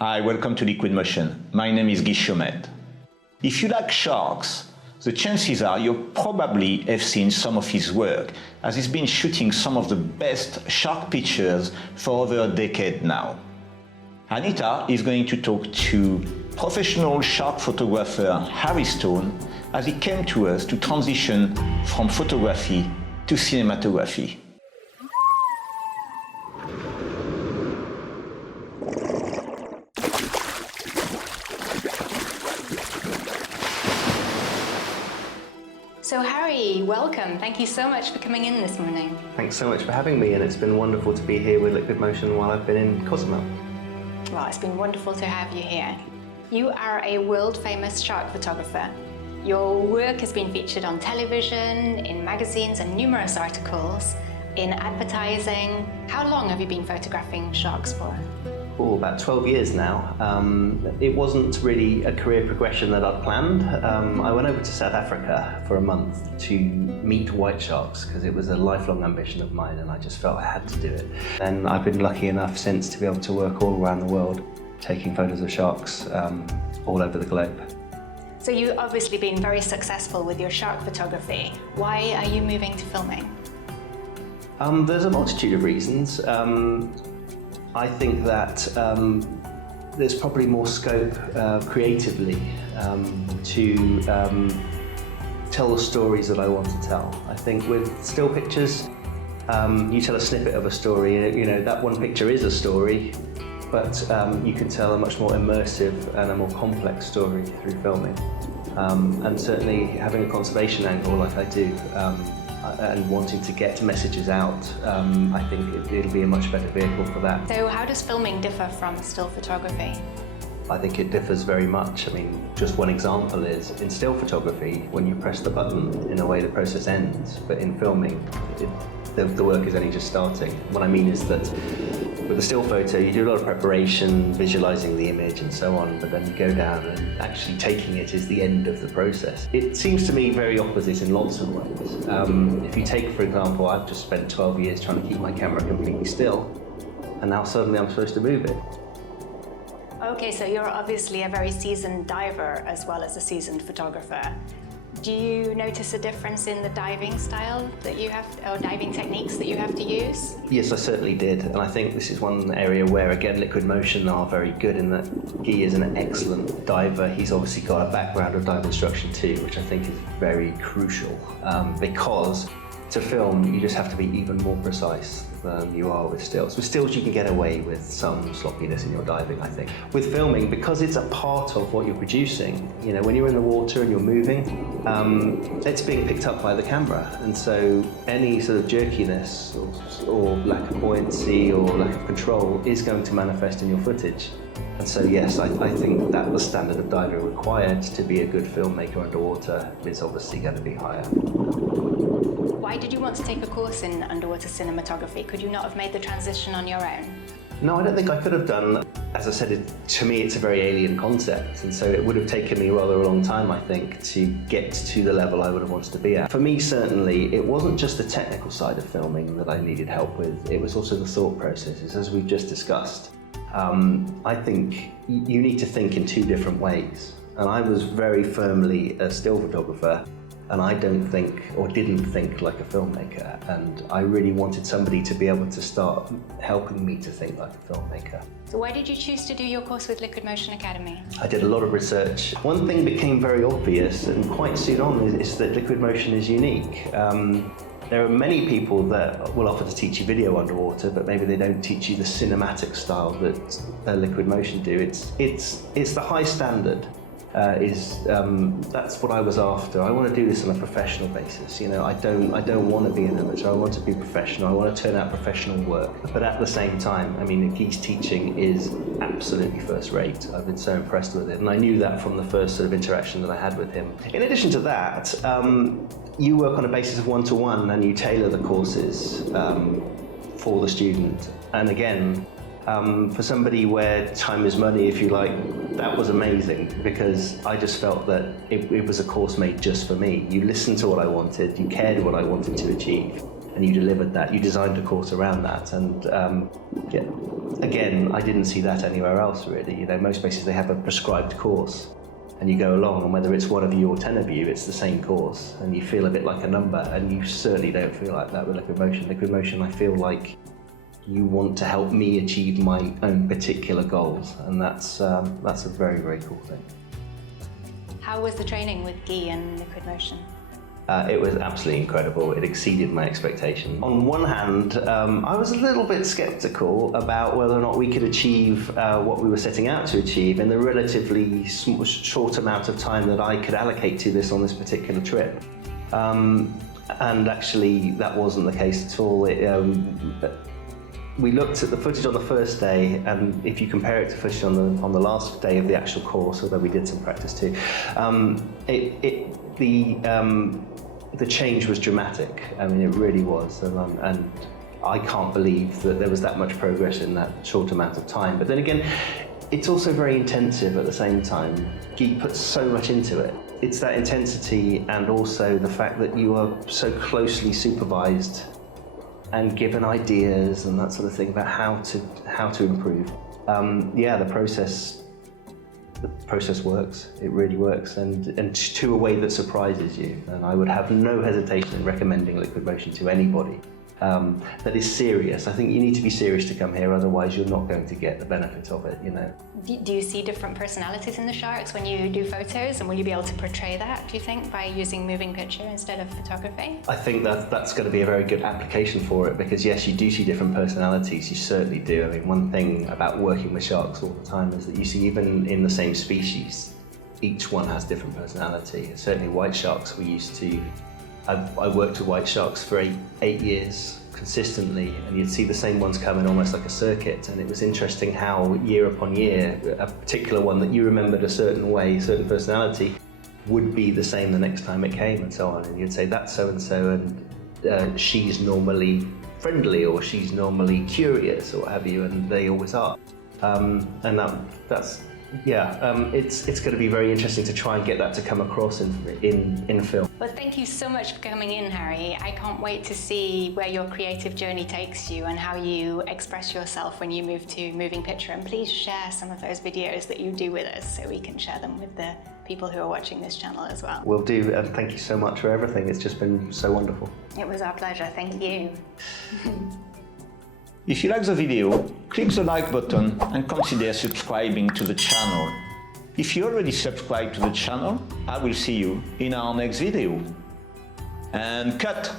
Hi, welcome to Liquid Motion. My name is Guy Chaumet. If you like sharks, the chances are you probably have seen some of his work, as he's been shooting some of the best shark pictures for over a decade now. Anita is going to talk to professional shark photographer Harry Stone as he came to us to transition from photography to cinematography. So Harry, welcome. Thank you so much for coming in this morning. Thanks so much for having me, and it's been wonderful to be here with Liquid Motion while I've been in Cozumel. Well, it's been wonderful to have you here. You are a world-famous shark photographer. Your work has been featured on television, in magazines and numerous articles, in advertising. How long have you been photographing sharks for? Oh, about 12 years now. It wasn't really a career progression that I'd planned. I went over to South Africa for a month to meet white sharks because it was a lifelong ambition of mine and I just felt I had to do it. And I've been lucky enough since to be able to work all around the world, taking photos of sharks all over the globe. So you've obviously been very successful with your shark photography. Why are you moving to filming? There's a multitude of reasons. I think that there's probably more scope creatively to tell the stories that I want to tell. I think with still pictures, you tell a snippet of a story. You know, that one picture is a story, but you can tell a much more immersive and a more complex story through filming. And certainly having a conservation angle like I do, and wanting to get messages out, I think it'll be a much better vehicle for that. So how does filming differ from still photography? I think it differs very much. I mean, just one example is in still photography, when you press the button, in a way the process ends, but in filming, the work is only just starting. What I mean is that with a still photo, you do a lot of preparation, visualizing the image and so on, but then you go down and actually taking it is the end of the process. It seems to me very opposite in lots of ways. If you take, for example, I've just spent 12 years trying to keep my camera completely still, and now suddenly I'm supposed to move it. Okay, so you're obviously a very seasoned diver as well as a seasoned photographer. Do you notice a difference in the diving style that you have, or diving techniques that you have to use? Yes, I certainly did, and I think this is one area where, again, Liquid Motion are very good in that Guy is an excellent diver. He's obviously got a background of dive instruction too, which I think is very crucial, because to film, you just have to be even more precise than you are with stills. With stills, you can get away with some sloppiness in your diving, I think. With filming, because it's a part of what you're producing, you know, when you're in the water and you're moving, it's being picked up by the camera. And so any sort of jerkiness or lack of buoyancy or lack of control is going to manifest in your footage. And so, yes, I think that the standard of diving required to be a good filmmaker underwater is obviously going to be higher. Why did you want to take a course in underwater cinematography? Could you not have made the transition on your own? No, I don't think I could have done. As I said, to me it's a very alien concept, and so it would have taken me rather a long time, I think, to get to the level I would have wanted to be at. For me, certainly, it wasn't just the technical side of filming that I needed help with, it was also the thought processes, as we've just discussed. I think you need to think in two different ways, and I was very firmly a still photographer, and I don't think, or didn't think, like a filmmaker, and I really wanted somebody to be able to start helping me to think like a filmmaker. So why did you choose to do your course with Liquid Motion Academy? I did a lot of research. One thing became very obvious, and quite soon on, is that Liquid Motion is unique. There are many people that will offer to teach you video underwater, but maybe they don't teach you the cinematic style that Liquid Motion do. It's the high standard. That's what I was after. I want to do this on a professional basis. You know, I don't want to be an amateur. I want to be professional. I want to turn out professional work. But at the same time, I mean, Guy's teaching is absolutely first rate. I've been so impressed with it, and I knew that from the first sort of interaction that I had with him. In addition to that, you work on a basis of one-to-one, and you tailor the courses for the student. And again, for somebody where time is money, if you like, that was amazing, because I just felt that it was a course made just for me. You listened to what I wanted, you cared what I wanted to achieve, and you delivered that. You designed a course around that, and yeah, again, I didn't see that anywhere else really. You know, most places they have a prescribed course, and you go along, and whether it's one of you or 10 of you, it's the same course, and you feel a bit like a number, and you certainly don't feel like that with Liquid Motion. Liquid Motion, I feel like you want to help me achieve my own particular goals, and that's a very, very cool thing. How was the training with Guy and Liquid Motion? It was absolutely incredible. It exceeded my expectations. On one hand, I was a little bit skeptical about whether or not we could achieve what we were setting out to achieve in the relatively short amount of time that I could allocate to this on this particular trip. And actually, that wasn't the case at all. We looked at the footage on the first day, and if you compare it to footage on the last day of the actual course, although we did some practice too, the change was dramatic. I mean, it really was, and I can't believe that there was that much progress in that short amount of time. But then again, it's also very intensive at the same time. Guy puts so much into it. It's that intensity, and also the fact that you are so closely supervised and given ideas and that sort of thing about how to improve. Yeah, the process works. It really works, and to a way that surprises you. And I would have no hesitation in recommending Liquid Motion to anybody that is serious. I think you need to be serious to come here, otherwise you're not going to get the benefit of it, you know. Do you see different personalities in the sharks when you do photos, and will you be able to portray that, do you think, by using moving picture instead of photography? I think that's going to be a very good application for it, because yes, you do see different personalities, you certainly do. I mean, one thing about working with sharks all the time is that you see, even in the same species, each one has different personality. Certainly white sharks, I worked with white sharks for eight years consistently, and you'd see the same ones coming almost like a circuit, and it was interesting how year upon year a particular one that you remembered a certain way, certain personality, would be the same the next time it came, and so on. And you'd say, that's so and so, and she's normally friendly, or she's normally curious, or what have you, and they always are. And that's it's going to be very interesting to try and get that to come across in film. Well, thank you so much for coming in, Harry. I can't wait to see where your creative journey takes you and how you express yourself when you move to moving picture. And please share some of those videos that you do with us so we can share them with the people who are watching this channel as well. Will do, and thank you so much for everything. It's just been so wonderful. It was our pleasure. Thank you. If you like the video, click the like button and consider subscribing to the channel. If you already subscribed to the channel, I will see you in our next video. And cut!